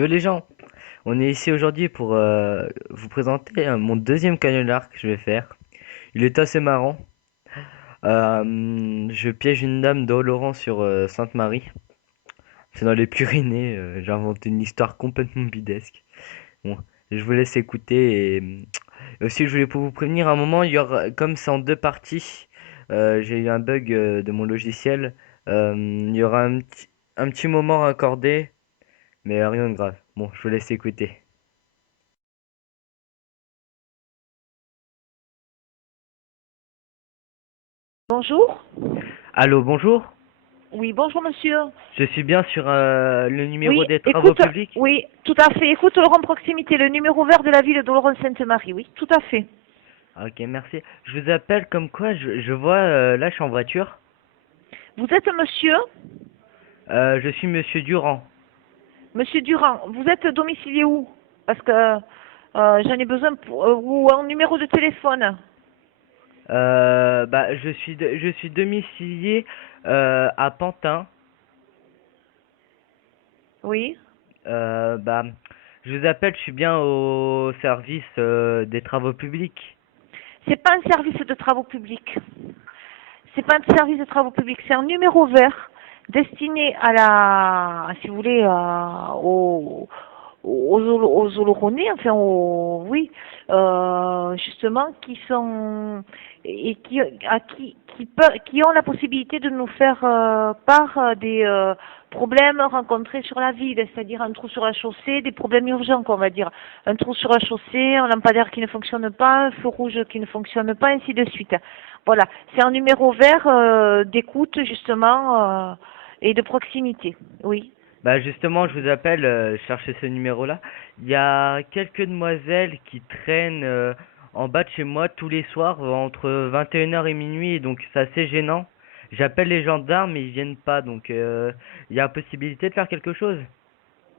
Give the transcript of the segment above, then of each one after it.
Yo les gens, on est ici aujourd'hui pour vous présenter mon deuxième canular que je vais faire. Il est assez marrant. Je piège une dame d'Oloron sur Sainte-Marie. C'est dans les Pyrénées. J'ai inventé une histoire complètement bidesque. Bon, je vous laisse écouter et aussi je voulais pour vous prévenir un moment, il y aura, comme c'est en deux parties, j'ai eu un bug de mon logiciel. Il y aura un petit moment accordé, mais rien de grave. Bon, je vous laisse écouter. Bonjour. Allô, bonjour. Oui, bonjour monsieur. Je suis bien sur le numéro Oui, des travaux écoute, publics. oui, tout à fait. Écoute, Laurent Proximité, le numéro vert de la ville d'Oloron-Sainte-Marie. Oui, tout à fait. Ah, ok, merci. Je vous appelle comme quoi je vois, là je suis en voiture. Vous êtes monsieur, Je suis Monsieur Durand. monsieur Durand. Vous êtes domicilié où? Parce que j'en ai besoin pour, ou un numéro de téléphone. Bah, je suis domicilié à Pantin. Oui. Bah, je vous appelle, je suis bien au service des travaux publics. C'est pas un service de travaux publics. C'est pas un service de travaux publics. C'est un numéro vert destiné à la, si vous voulez, aux Oloronais, enfin oui, justement, qui sont et qui ont la possibilité de nous faire part des problèmes rencontrés sur la ville, c'est-à-dire un trou sur la chaussée, des problèmes urgents, quoi, on va dire, un trou sur la chaussée, un lampadaire qui ne fonctionne pas, un feu rouge qui ne fonctionne pas, ainsi de suite. Voilà, c'est un numéro vert d'écoute justement et de proximité. Oui. Bah justement, je vous appelle chercher ce numéro-là. Il y a quelques demoiselles qui traînent en bas de chez moi tous les soirs entre 21 h et minuit, et donc c'est assez gênant. J'appelle les gendarmes mais ils viennent pas, donc il y a possibilité de faire quelque chose.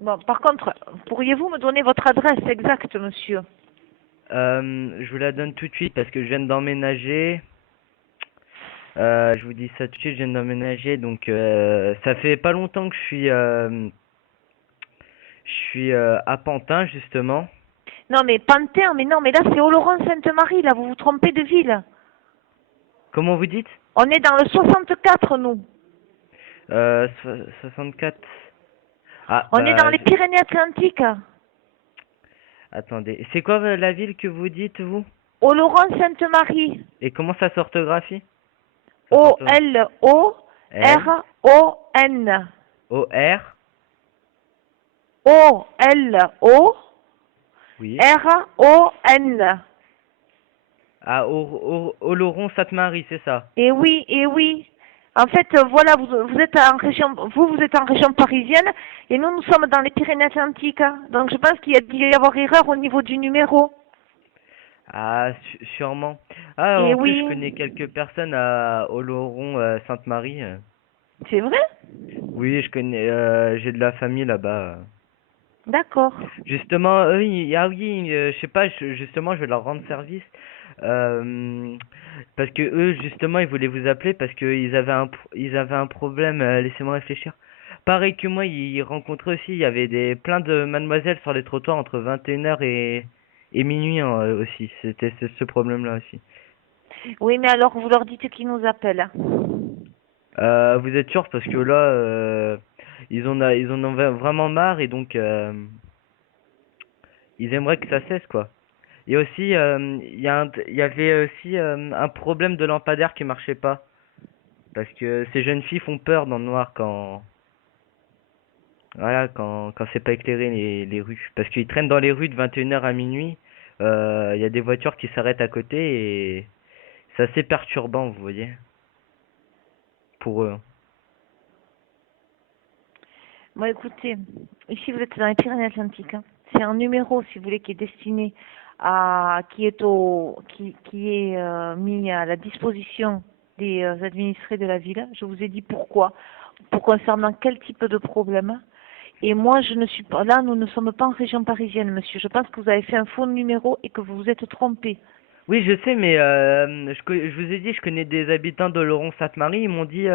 Bon, par contre, pourriez-vous me donner votre adresse exacte, monsieur? Je vous la donne tout de suite parce que je viens d'emménager. Je vous dis ça tout de suite, je viens d'emménager, donc ça fait pas longtemps que je suis à Pantin justement. Non, mais Pantin, mais non, mais là c'est Oloron-Sainte-Marie, là, vous vous trompez de ville. Comment vous dites? On est dans le 64, nous. 64. Ah, On est dans bah, les Pyrénées-Atlantiques. attendez. C'est quoi la ville que vous dites, vous? Oloron-Sainte-Marie. Et comment ça s'orthographie? Ça s'orthographie. L, O-L-O-R-O-N. O, R, oui. O-L-O-R-O-N. Ah, Oloron, Sainte-Marie, c'est ça. Oui, et oui. En fait, voilà, vous êtes en région, vous êtes en région parisienne et nous sommes dans les Pyrénées-Atlantiques, hein. Donc je pense qu'il y a y avoir erreur au niveau du numéro. Ah, sûrement. Ah, Et en plus, je oui, connais quelques personnes à Oloron, Sainte-Marie. c'est vrai? Oui, je connais, j'ai de la famille là-bas. D'accord. Justement, ah oui, je sais pas, justement, je vais leur rendre service. Parce que eux, justement, ils voulaient vous appeler parce qu'ils avaient ils avaient un problème. Laissez-moi réfléchir. Pareil que moi, ils rencontraient aussi, il y avait plein de mademoiselles sur les trottoirs entre 21 h et minuit hein, aussi. C'était ce problème-là aussi. Oui, mais alors vous leur dites qu'ils nous appellent. Vous êtes sûr parce que là, ils en ont vraiment marre et donc ils aimeraient que ça cesse quoi. Et aussi, il y avait aussi un problème de lampadaire qui marchait pas. Parce que ces jeunes filles font peur dans le noir voilà, quand c'est pas éclairé les rues. Parce qu'ils traînent dans les rues de 21 h à minuit. Il y a des voitures qui s'arrêtent à côté et c'est assez perturbant, vous voyez, pour eux. Bon, écoutez, ici vous êtes dans les Pyrénées-Atlantiques, hein. C'est un numéro, si vous voulez, qui est destiné à, qui est mis à la disposition des administrés de la ville. Je vous ai dit pourquoi, pour concernant quel type de problème. Et moi, je ne suis pas là, nous ne sommes pas en région parisienne, monsieur. Je pense que vous avez fait un faux numéro et que vous vous êtes trompé. Oui, je sais, mais je vous ai dit, je connais des habitants de Laurent-Sainte-Marie. Ils m'ont dit,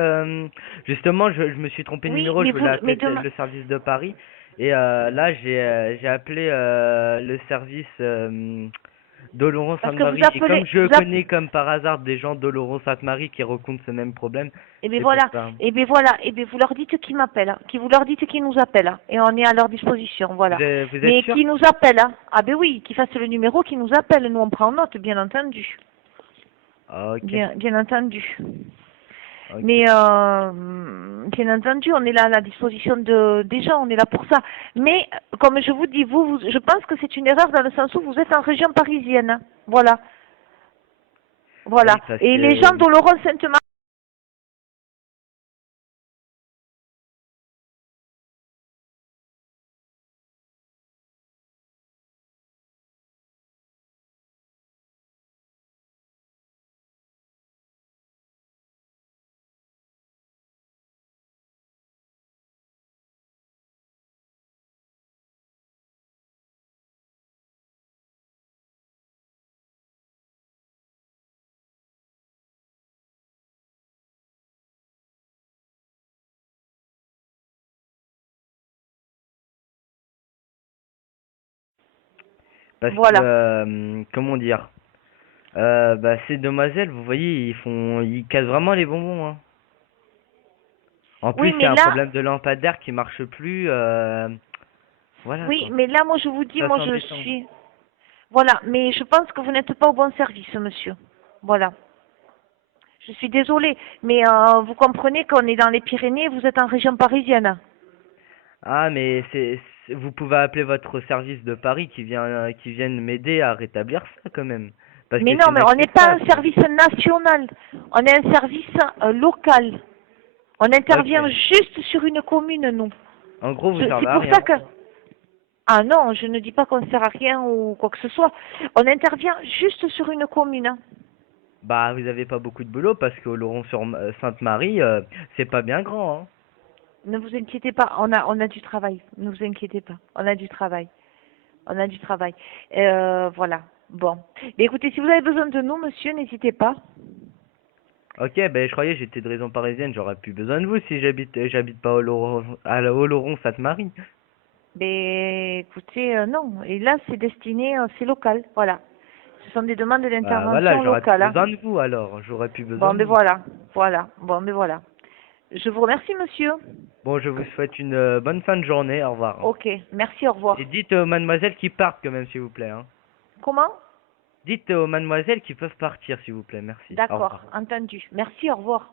justement, je me suis trompé de Oui, numéro, mais je vous, voulais mais appeler demain, le service de Paris. Et là, j'ai appelé le service Parce que vous d'Oloron-Sainte-Marie. Et comme appelez, je connais comme par hasard des gens d'Oloron-Sainte-Marie qui rencontrent ce même problème, et bien c'est pour voilà, ça. et bien voilà, et bien vous leur dites qu'ils m'appellent, hein, qui vous leur dites qu'ils nous appellent, hein, et on est à leur disposition, voilà. Vous êtes Mais sûr? qui nous appelle, hein. Ah ben oui, qu'ils fassent le numéro, qui nous appelle, nous on prend note, bien entendu, Ah, ok. bien entendu. Ok. Mais bien entendu, on est là à la disposition des gens, on est là pour ça. Mais comme je vous dis, je pense que c'est une erreur dans le sens où vous êtes en région parisienne, hein. Voilà, voilà. Oui, parce Et les gens que d'Oloron-Sainte-Marie, parce que voilà. comment dire? Bah ces demoiselles, vous voyez, ils cassent vraiment les bonbons, hein. En plus, Oui, il y mais a un là, problème de lampadaire qui marche plus. Voilà oui, quoi. mais là, moi je vous dis, Ça moi c'est je embêtant. suis, voilà. Mais je pense que vous n'êtes pas au bon service, monsieur. Voilà. Je suis désolée, mais vous comprenez qu'on est dans les Pyrénées, vous êtes en région parisienne. Ah, mais vous pouvez appeler votre service de Paris qui viennent m'aider à rétablir ça quand même. Parce Mais que non, c'est mais on n'est pas un inacceptable. service national, on est un service local. On intervient Ok. juste sur une commune, nous. En gros, vous servez C'est à pour ça rien. que... Ah non, je ne dis pas qu'on ne sert à rien ou quoi que ce soit. On intervient juste sur une commune, hein. Bah, vous avez pas beaucoup de boulot parce que Laurent sur Sainte-Marie, c'est pas bien grand, hein. Ne vous inquiétez pas, on a du travail. Ne vous inquiétez pas, on a du travail. On a du travail. Voilà. Bon. Mais écoutez, si vous avez besoin de nous, monsieur, n'hésitez pas. Ok, ben je croyais que j'étais de région parisienne, j'aurais plus besoin de vous si j'habite pas au Laurent, au Laurent Sainte-Marie. Mais écoutez, non. Et là, c'est destiné, c'est local. Voilà. Ce sont des demandes Bah voilà, d'intervention j'aurais plus locales, hein. besoin de vous alors, j'aurais plus besoin Bon, de ben vous. voilà. Voilà. Bon, ben voilà. Je vous remercie, monsieur. Bon, je vous souhaite une bonne fin de journée, au revoir. Ok. Merci, au Et revoir. dites aux mademoiselles qui partent quand même, s'il vous plaît, hein. Comment? Dites aux mademoiselles qui peuvent partir, s'il vous plaît, merci. Au D'accord. revoir. Entendu. Merci, au revoir.